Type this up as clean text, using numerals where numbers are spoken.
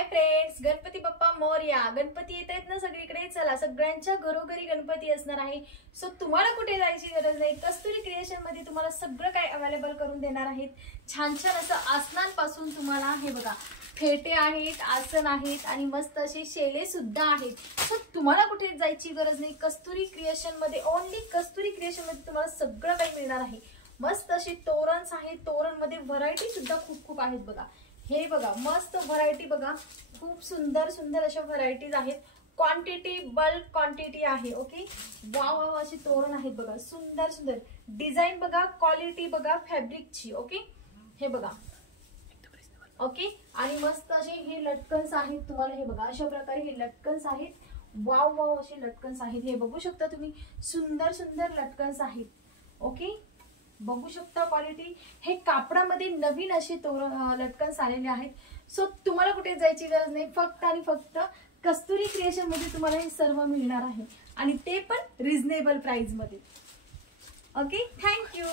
Hi friends, Ganpati Bappa Morya. Ganpati येत आहेत ना सगळीकडे। चला, सगळ्यांच्या घरोघरी गणपती असणार आहे। सो तुम्हाला कुठे जायची गरज नाही। कस्तुरी क्रिएशन मध्ये तुम्हाला सगळं काही अवेलेबल करून देणार आहेत। छान छान असं आसनांपासून तुम्हाला हे बघा फेटे आहेत, आसन आहेत आणि मस्त असे शेले सुद्धा आहेत। सो तुम्हाला कुठे जायची गरज नाही। कस्तुरी क्रिएशन मध्ये, ओनली कस्तुरी क्रिएशन मध्ये तुम्हाला सगळं काही मिळणार आहे। मस्त अशी तोरणस आहेत, तोरण मध्ये व्हरायटी सुद्धा खूप आहेत बघा। हे बघा मस्त व्हरायटी बघा, खूप सुंदर सुंदर अशा व्हरायटीज आहेत। क्वांटिटी बल्क क्वांटिटी आहे। ओके, वाव वाव अशी तोरण आहेत बघा, सुंदर सुंदर डिझाइन बघा, क्वालिटी बघा फॅब्रिकची। ओके, हे बघा ओके, आणि मस्त असे हे लटकन्स आहेत। तुम्हाला हे बघा अशा प्रकारे हे लटकन्स आहेत। वाव वाव असे लटकन्स आहेत, हे बघू शकता तुम्ही, सुंदर सुंदर लटकन्स आहेत। ओके, बघू शकता क्वालिटी। हे कापडामध्ये नवीन असे लटकन्स आलेले आहेत। सो तुम्हाला कुठे जायची गरज नाही, फक्त आणि फक्त कस्तुरी क्रिएशन मध्ये तुम्हाला हे सर्व मिळणार आहे, आणि ते पण रिझनेबल प्राइस मध्ये। Okay, thank you.